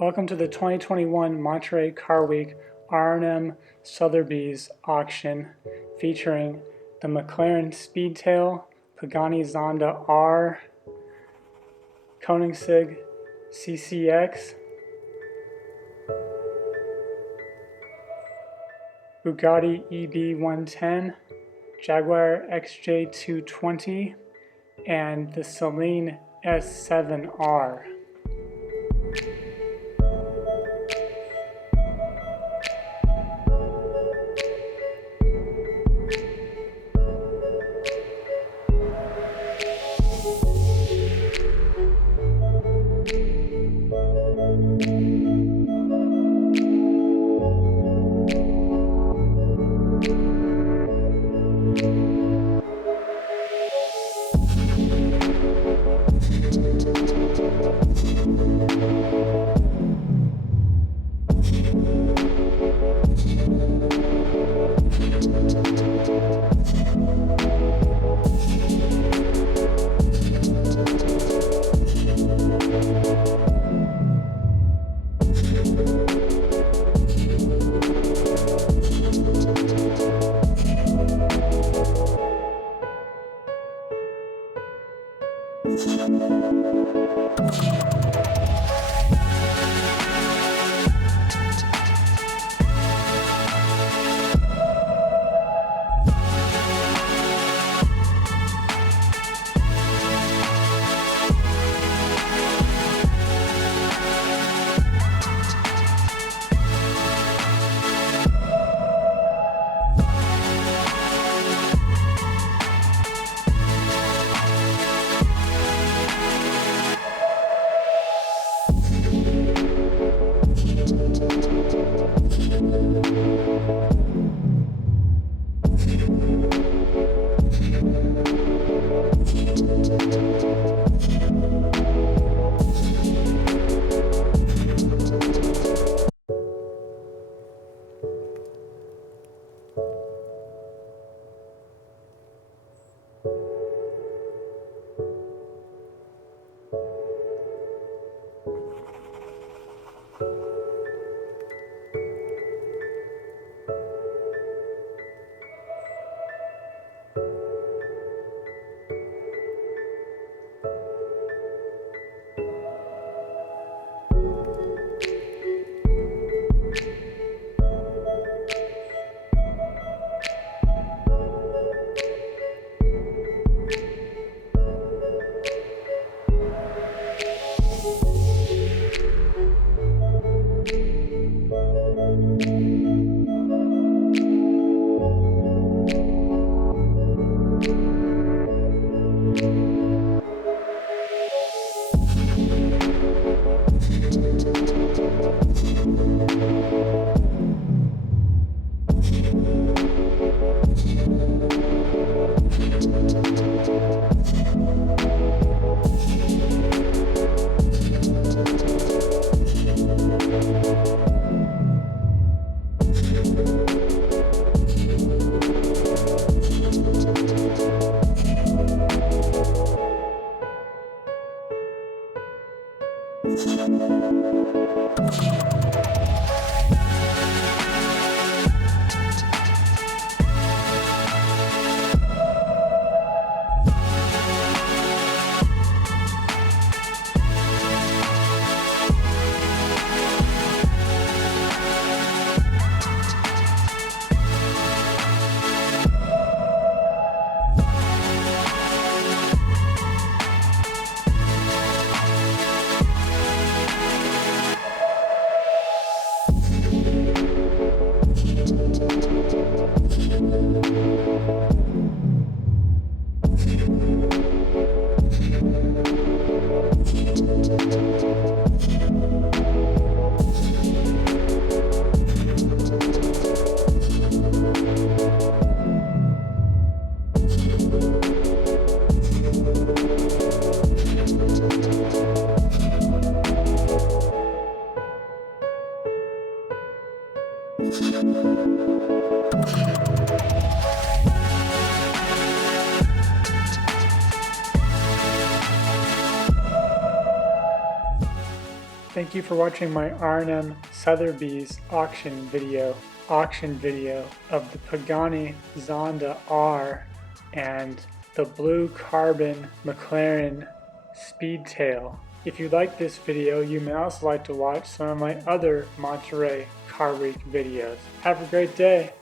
Welcome to the 2021 Monterey Car Week R&M Sotheby's auction featuring the McLaren Speedtail, Pagani Zonda R, Koenigsegg CCX, Bugatti EB110, Jaguar XJ-220, and the Celine S7R. Thank you for watching my R&M Sotheby's auction video of the Pagani Zonda R and the blue carbon McLaren Speedtail. If you like this video, you may also like to watch some of my other Monterey Car Week videos. Have a great day!